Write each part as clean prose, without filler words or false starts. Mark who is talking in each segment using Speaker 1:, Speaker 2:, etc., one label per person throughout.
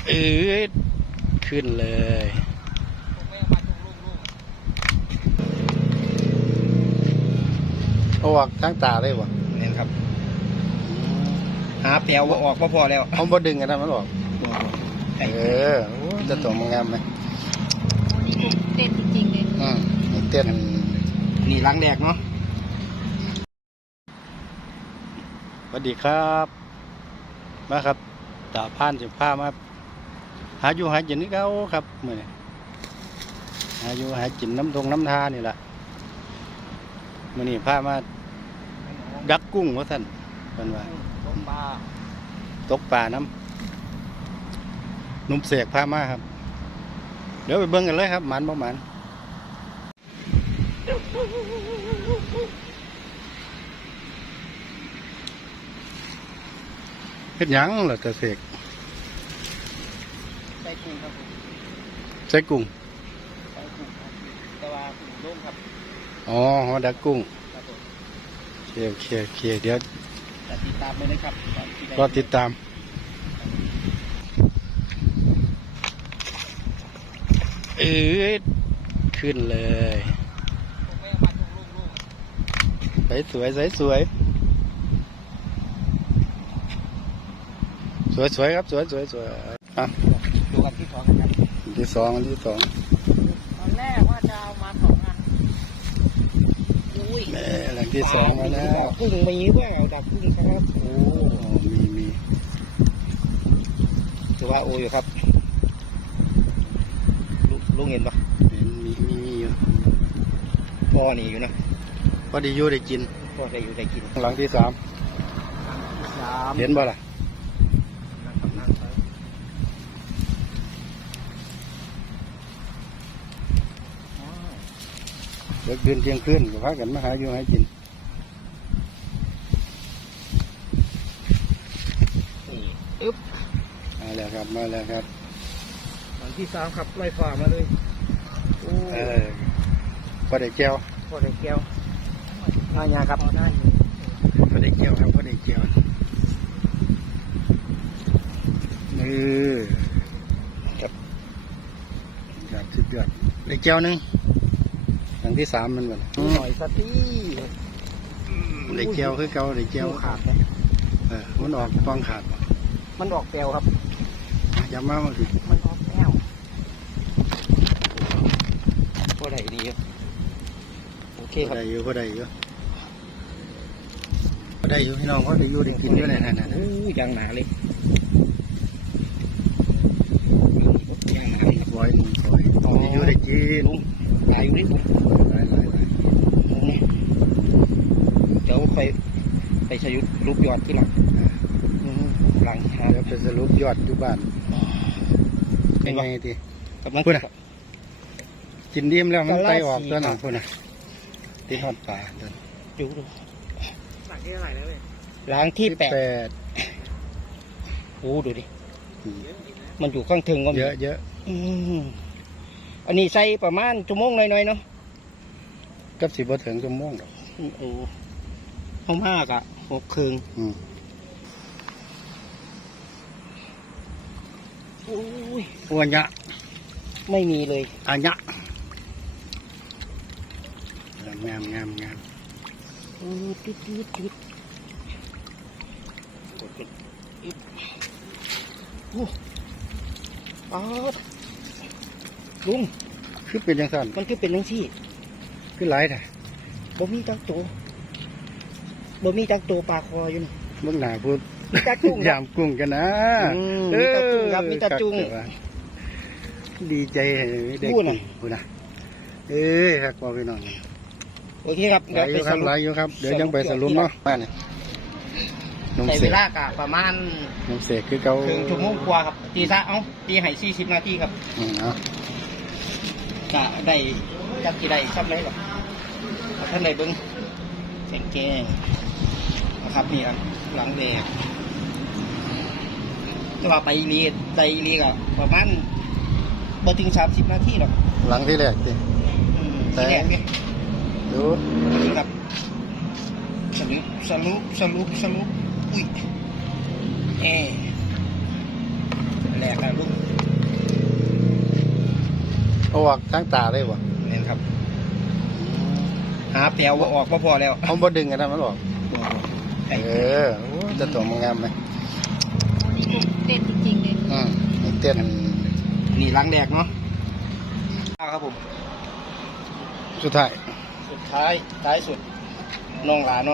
Speaker 1: เออขึ้นเลยออกทั้งตาเลยวะ
Speaker 2: เนี่ยครับหาแปลวออกพอแล้ว
Speaker 1: เขาบ่ดึงกันนะมันออกจะตัวมันงามไหม
Speaker 3: นี่กุ้งเต้นจริงๆเลย
Speaker 1: เต้น
Speaker 2: นี่ล้างแดกเนาะ
Speaker 1: สวัสดีครับมาครับตาพานสิผ้ามาหาอยู่หากินนี่เขาครับเมื่อหาอยู่หากินน้ำทงน้ำทานี่แหละมื่อนี้ผ้ามาดักกุ้งว่าท่านเป็นว่าตกปลาน้ำนุ่มเสกผ้ามาครับเดี๋ยวไปเบิ่งกันเลยครับหมันบ่หมันเฮ็ดหยังล่ะตะเสก
Speaker 2: ใส่กุ้งครับผม
Speaker 1: ใส่กุ้ง
Speaker 2: ใส่กุ้งครับแต่ว่ากุ้งโล่งครับ
Speaker 1: อ๋อหอดักกุ้งโอเคเดี๋ยว
Speaker 2: ติดตามเลยนะครับ
Speaker 1: ก็ติดตามขึ้นเลยสวยครับสวยอ่ะ
Speaker 2: ดูกันที่สองครับ
Speaker 1: ที่สอง
Speaker 3: ตอนแรกว่าจะเอามา2 อัน
Speaker 1: หลังที่สองมาแล้ว
Speaker 2: กุ้งมีเพื่อเอาดักกุ้งครับโอ้
Speaker 1: มี
Speaker 2: ถือว่าโออยู่ครับลุงเห็นปะ
Speaker 1: เห็นมีอยู่
Speaker 2: พอนี่อยู่นะ
Speaker 1: พอดีอยู่ได้กิน
Speaker 2: พอได้อยู่ได้กิน
Speaker 1: หลังที่สามเห็นบ่ล่ะเด็กเดินเที่ยงคืนก็พากันมาหาอยู่หากินมาแล้วครับ
Speaker 2: หลังที่สามครับไล่ฝ่ามาเลย
Speaker 1: พอได้แก้ว
Speaker 2: พอได้แก้วอาญาครับ
Speaker 1: พอได้แก้วครับพอได้แก้วครับสุดยอดได้แก้วนึงหลังที่สามมันก่อน
Speaker 2: หน่อยสักที
Speaker 1: ได้แก้วคือเก่าได้แก้ว
Speaker 2: ขาดไหม
Speaker 1: มันออกฟองขาด
Speaker 2: มันออกแปลวครับ
Speaker 1: ย้ำมาสิ
Speaker 2: มันออกแปลวพอได้ดีโอเคครับ
Speaker 1: พอได้อยู่พี่น้องก็ได้อยู่ได้กินด้วยนะ
Speaker 2: ยังหนาเลย
Speaker 1: ปล่อยได้อยู่ได้กิน
Speaker 2: หลายอยู่นิดเดี๋ยวไปสรุปรูปยอดที่หลัง
Speaker 1: เดี๋ยวไปสรุปยอดอยู่บ้านเป็นไงทีพูดนะกินดิ่มแล้วมันไตออกตัวหนังพูดนะที่ทอดปลาตัว
Speaker 2: ดูหลังที่เท่าไหร่แล้วเลยหลังที่8โอ้ดูดิมันอยู่ข้างถึงก็
Speaker 1: เยอะ
Speaker 2: อันนี้ใส่ประมาณชั่วโมงหน่อยๆเนาะ
Speaker 1: กับ10 บ่ถึงชั่วโมงหรอก
Speaker 2: โอ้ห้อง5กับ6 คืนโอ้ย
Speaker 1: อัวญะ
Speaker 2: ไม่มีเลย
Speaker 1: อัญญะงาม
Speaker 2: จุดโอ้ลุง
Speaker 1: คือเป็นยังไง
Speaker 2: มันคือเป็นยังที่
Speaker 1: คือหลายแต่
Speaker 2: บ่มีจักตัวปลาคออยู่นี่
Speaker 1: มึงหนาพูด
Speaker 2: จักจุ้ง
Speaker 1: ยามกุ้งกันนะ
Speaker 2: มีจักจุ้งครับมีจักจุ้ง
Speaker 1: ดีใจเด็กพูดครับพ่อพี่น้อง
Speaker 2: โอเคครับ
Speaker 1: เดี๋ยวไปสรุปหลายอยู่ครับเดี๋ยวยังไปสรุปเนาะบ้านนี่
Speaker 2: ใช้เวลากะประมาณ
Speaker 1: น้องเสกคือเก่า
Speaker 2: ถึงชั่วโมงกว่าครับตีให้40 นาทีครับกะได้จักกี่ได้ซ้ำเลยหรอท่านใดเบิ้งแข็งแกงนะครับนี่ครับหลังแดกก็ว่าไปรีกับประมาณบ่ถึง30 นาทีหรอก
Speaker 1: หลังที่แรกสิ
Speaker 2: ที่แรกเนี่ย
Speaker 1: ดู
Speaker 2: นี่ครับสรุปอุ้ยแหลกอะลูก
Speaker 1: เอาออกทั้งตาเลยวะ
Speaker 2: นี่ครับหาแปลวว่าออกพอแล้ว
Speaker 1: เอาบ่ดึงกันนะมันออกโอ้จะตัวมันงามไหม
Speaker 4: นี่กุ้งเต้นจริงๆเลย
Speaker 1: นี่เต้น
Speaker 2: นี่ล้างแดกเนาะครับผม
Speaker 1: สุดท้าย
Speaker 2: สุดท้ายสุดน่องหลา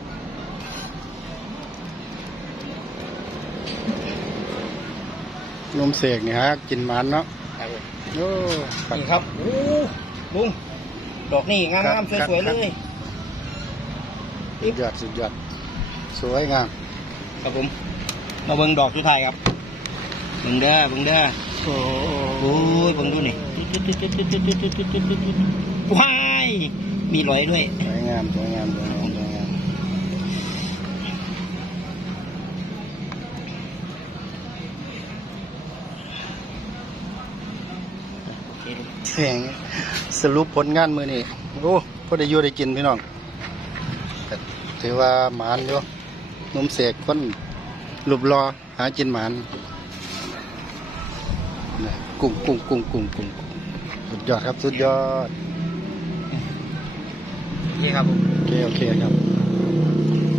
Speaker 1: นมเสกนี่ฮะกินมันเนาะ
Speaker 2: ครับผม
Speaker 1: โอ้
Speaker 2: นี่ครับโอ้ลุงดอกนี่งามๆสวยๆเลย
Speaker 1: สุดยอดสวยงาม
Speaker 2: ครับผมมาเบิ่งดอกสุดท้ายครับเบิ่งเด้อ
Speaker 1: โอ้
Speaker 2: โอ้ยเบิ่งดูนี่ว้ายมีรอยด้วย
Speaker 1: สวยงาม แข่งสรุปผลงานมือนี่โอ้พอได้อยู่ได้กินพี่น้องแต่ถือว่าหมานอยู่นมเสกคนรูปรอหากินหมานนะกุ้งสุดยอดครับสุดยอด
Speaker 2: นี่ครับผม
Speaker 1: โอเคครับ